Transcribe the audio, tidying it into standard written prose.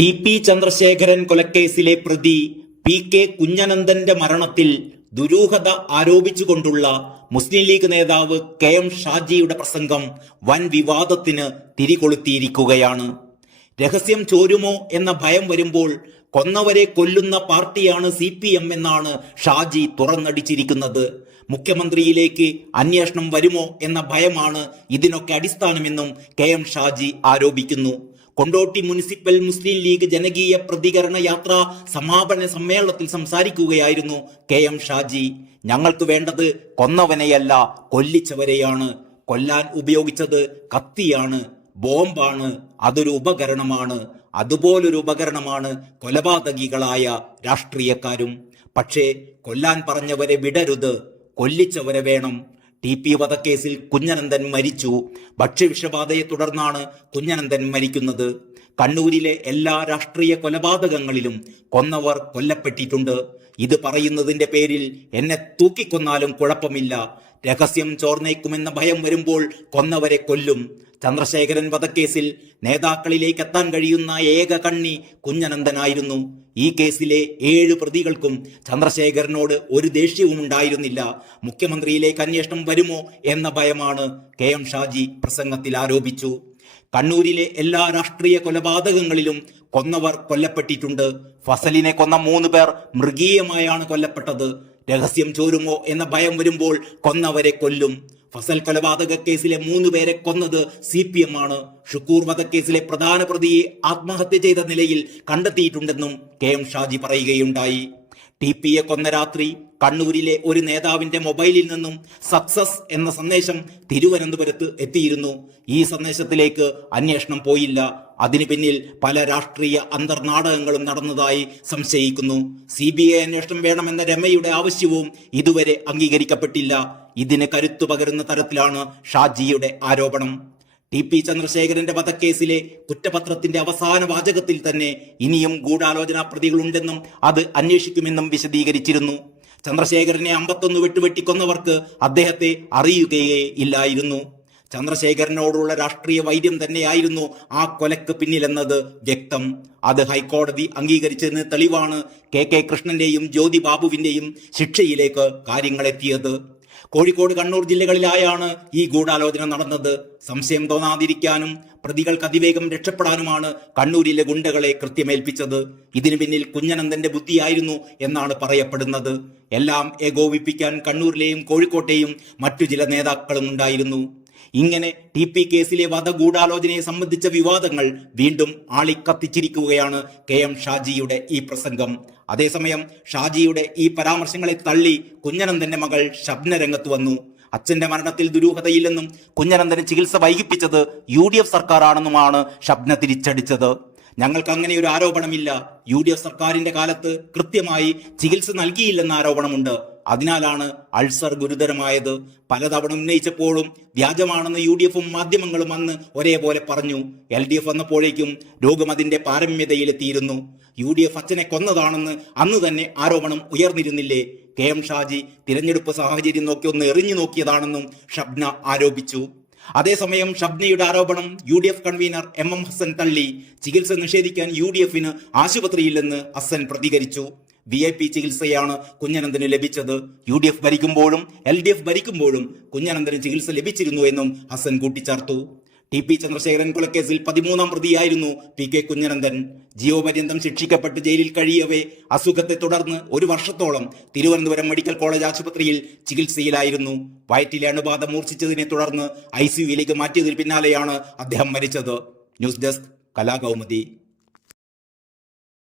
TP. Chandrasekharan കൊലക്കേസിലെ പ്രതി P K. കുഞ്ഞനന്തന്റെ മരണത്തിൽ ദുരൂഹത ആരോപിച്ചുകൊണ്ടുള്ള മുസ്ലിം ലീഗ് നേതാവ് കെ.എം. ഷാജിയുടെ പ്രസംഗം വൻ വിവാദത്തിന് തിരികൊളുത്തിയിരിക്കുകയാണ്. രഹസ്യം ചോരുമോ എന്ന ഭയം വരുമ്പോൾ കൊന്നവരെ കൊല്ലുന്ന പാർട്ടിയാണ് CPM എന്നാണ് ഷാജി തുറന്നടിച്ചിരിക്കുന്നത്. മുഖ്യമന്ത്രിയിലേക്ക് അന്വേഷണം വരുമോ എന്ന ഭയമാണ് ഇതിനൊക്കെ അടിസ്ഥാനമെന്നും കെ.എം. ഷാജി ആരോപിക്കുന്നു. കൊണ്ടോട്ടി മുനിസിപ്പൽ മുസ്ലിം ലീഗ് ജനകീയ പ്രതികരണ യാത്ര സമാപന സമ്മേളനത്തിൽ സംസാരിക്കുകയായിരുന്നു കെ.എം. ഷാജി. ഞങ്ങൾക്ക് വേണ്ടത് കൊന്നവനെയല്ല, കൊല്ലിച്ചവരെയാണ്. കൊല്ലാൻ ഉപയോഗിച്ചത് കത്തിയാണ്, ബോംബാണ്, അതൊരു ഉപകരണമാണ്. അതുപോലൊരു ഉപകരണമാണ് കൊലപാതകികളായ രാഷ്ട്രീയക്കാരും. പക്ഷേ കൊല്ലാൻ പറഞ്ഞവരെ വിടരുത്, കൊല്ലിച്ചവരെ വേണം. ടി.പി. വധക്കേസിൽ കുഞ്ഞനന്തൻ മരിച്ചു. ഭക്ഷ്യവിഷബാധയെ തുടർന്നാണ് കുഞ്ഞനന്തൻ മരിക്കുന്നത്. കണ്ണൂരിലെ എല്ലാ രാഷ്ട്രീയ കൊലപാതകങ്ങളിലും കൊന്നവർ കൊല്ലപ്പെട്ടിട്ടുണ്ട്. ഇത് പറയുന്നതിന്റെ പേരിൽ എന്നെ തൂക്കിക്കൊന്നാലും കുഴപ്പമില്ല. രഹസ്യം ചോർന്നേക്കുമെന്ന ഭയം വരുമ്പോൾ കൊന്നവരെ കൊല്ലും. ചന്ദ്രശേഖരൻ വധക്കേസിൽ നേതാക്കളിലേക്ക് എത്താൻ കഴിയുന്ന ഏക കണ്ണി കുഞ്ഞനന്തനായിരുന്നു. ഈ കേസിലെ 7 പ്രതികൾക്കും ചന്ദ്രശേഖരനോട് ഒരു ദേഷ്യവും ഉണ്ടായിരുന്നില്ല. മുഖ്യമന്ത്രിയിലേക്ക് അന്വേഷണം വരുമോ എന്ന ഭയമാണ് കെ.എം. ഷാജി പ്രസംഗത്തിൽ ആരോപിച്ചു. കണ്ണൂരിലെ എല്ലാ രാഷ്ട്രീയ കൊലപാതകങ്ങളിലും കൊന്നവർ കൊല്ലപ്പെട്ടിട്ടുണ്ട്. ഫസലിനെ കൊന്ന 3 പേർ മൃഗീയമായാണ് കൊല്ലപ്പെട്ടത്. രഹസ്യം ചോരുമോ എന്ന ഭയം വരുമ്പോൾ കൊന്നവരെ കൊല്ലും. ഫസൽ കൊലപാതക കേസിലെ 3 പേരെ കൊന്നത് CPM ആണ്. ഷുക്കൂർ വധക്കേസിലെ പ്രധാന പ്രതിയെ ആത്മഹത്യ ചെയ്ത നിലയിൽ കണ്ടെത്തിയിട്ടുണ്ടെന്നും കെ.എം. ഷാജി പറയുകയുണ്ടായി. ടി.പി.യെ കൊന്ന രാത്രി കണ്ണൂരിലെ ഒരു നേതാവിന്റെ മൊബൈലിൽ നിന്നും സക്സസ് എന്ന സന്ദേശം തിരുവനന്തപുരത്ത് എത്തിയിരുന്നു. ഈ സന്ദേശത്തിലേക്ക് അന്വേഷണം പോയില്ല. അതിനു പിന്നിൽ പല രാഷ്ട്രീയ അന്തർനാടകങ്ങളും നടന്നതായി സംശയിക്കുന്നു. CBI അന്വേഷണം വേണമെന്ന രമയുടെ ആവശ്യവും ഇതുവരെ അംഗീകരിക്കപ്പെട്ടില്ല. ഇതിന് കരുത്തു പകരുന്ന തരത്തിലാണ് ഷാജിയുടെ ആരോപണം. ടി.പി. ചന്ദ്രശേഖരന്റെ വധക്കേസിലെ കുറ്റപത്രത്തിന്റെ അവസാന വാചകത്തിൽ തന്നെ ഇനിയും ഗൂഢാലോചനാ പ്രതികളുണ്ടെന്നും അത് അന്വേഷിക്കുമെന്നും വിശദീകരിച്ചിരുന്നു. ചന്ദ്രശേഖരനെ 51 വെട്ടുവെട്ടിക്കൊന്നവർക്ക് അദ്ദേഹത്തെ അറിയുകയേ ഇല്ലായിരുന്നു. ചന്ദ്രശേഖരനോടുള്ള രാഷ്ട്രീയ വൈര്യം തന്നെയായിരുന്നു ആ കൊലക്ക് പിന്നിലെന്നത് വ്യക്തം. അത് ഹൈക്കോടതി അംഗീകരിച്ചതിന് തെളിവാണ് കെ കൃഷ്ണന്റെയും ജ്യോതി ബാബുവിന്റെയും ശിക്ഷയിലേക്ക് കാര്യങ്ങളെത്തിയത്. കോഴിക്കോട്, കണ്ണൂർ ജില്ലകളിലായാണ് ഈ ഗൂഢാലോചന നടന്നത്. സംശയം തോന്നാതിരിക്കാനും പ്രതികൾക്ക് അതിവേഗം രക്ഷപ്പെടാനുമാണ് കണ്ണൂരിലെ ഗുണ്ടകളെ കൃത്യമേൽപ്പിച്ചത്. ഇതിനു പിന്നിൽ കുഞ്ഞനന്തന്റെ ബുദ്ധിയായിരുന്നു എന്നാണ് പറയപ്പെടുന്നത്. എല്ലാം ഏകോപിപ്പിക്കാൻ കണ്ണൂരിലെയും കോഴിക്കോട്ടെയും മറ്റു ചില നേതാക്കളും ഉണ്ടായിരുന്നു. ഇങ്ങനെ ടി.പി. കേസിലെ വധഗൂഢാലോചനയെ സംബന്ധിച്ച വിവാദങ്ങൾ വീണ്ടും ആളിക്കത്തിച്ചിരിക്കുകയാണ് കെ.എം. ഷാജിയുടെ ഈ പ്രസംഗം. അതേസമയം ഷാജിയുടെ ഈ പരാമർശങ്ങളെ തള്ളി കുഞ്ഞനന്തന്റെ മകൾ ഷബ്ന രംഗത്ത് വന്നു. അച്ഛന്റെ മരണത്തിൽ ദുരൂഹതയില്ലെന്നും കുഞ്ഞനന്തന് ചികിത്സ വൈകിപ്പിച്ചത് UDF സർക്കാരാണെന്നുമാണ് ഷബ്ന തിരിച്ചടിച്ചത്. ഞങ്ങൾക്ക് അങ്ങനെ ഒരു ആരോപണമില്ല. UDF സർക്കാരിന്റെ കാലത്ത് കൃത്യമായി ചികിത്സ നൽകിയില്ലെന്ന ആരോപണമുണ്ട്. അതിനാലാണ് അൾസർ ഗുരുതരമായത്. പലതവണ ഉന്നയിച്ചപ്പോഴും വ്യാജമാണെന്ന് UDFും മാധ്യമങ്ങളും അന്ന് ഒരേപോലെ പറഞ്ഞു. LDF വന്നപ്പോഴേക്കും രോഗം അതിന്റെ പാരമ്യതയിലെത്തിയിരുന്നു. UDF അച്ഛനെ കൊന്നതാണെന്ന് അന്ന് തന്നെ ആരോപണം ഉയർന്നിരുന്നില്ലേ? കെ.എം. ഷാജി തിരഞ്ഞെടുപ്പ് സാഹചര്യം നോക്കി ഒന്ന് എറിഞ്ഞു നോക്കിയതാണെന്നും ഷബ്ന ആരോപിച്ചു. അതേസമയം ഷബ്നയുടെ ആരോപണം UDF കൺവീനർ MM ഹസൻ തള്ളി. ചികിത്സ നിഷേധിക്കാൻ UDFന് ആശുപത്രിയില്ലെന്ന് ഹസൻ പ്രതികരിച്ചു. VIP ചികിത്സയാണ് കുഞ്ഞനന്തന് ലഭിച്ചത്. UDF ഭരിക്കുമ്പോഴും LDF ഭരിക്കുമ്പോഴും കുഞ്ഞനന്തന് ചികിത്സ ലഭിച്ചിരുന്നു എന്നും ഹസൻ കൂട്ടിച്ചേർത്തു. ടി.പി. ചന്ദ്രശേഖരൻ കൊലക്കേസിൽ 13ാം പ്രതിയായിരുന്നു പി.കെ. കുഞ്ഞനന്തൻ. ജീവപര്യന്തം ശിക്ഷിക്കപ്പെട്ട് ജയിലിൽ കഴിയവേ അസുഖത്തെ തുടർന്ന് 1 വർഷത്തോളം തിരുവനന്തപുരം മെഡിക്കൽ കോളേജ് ആശുപത്രിയിൽ ചികിത്സയിലായിരുന്നു. വയറ്റിലെ അണുബാധ മൂർച്ഛിച്ചതിനെ തുടർന്ന് ICUവിലേക്ക് മാറ്റിയതിന് പിന്നാലെയാണ് അദ്ദേഹം മരിച്ചത്. News desk Kalakaumudi.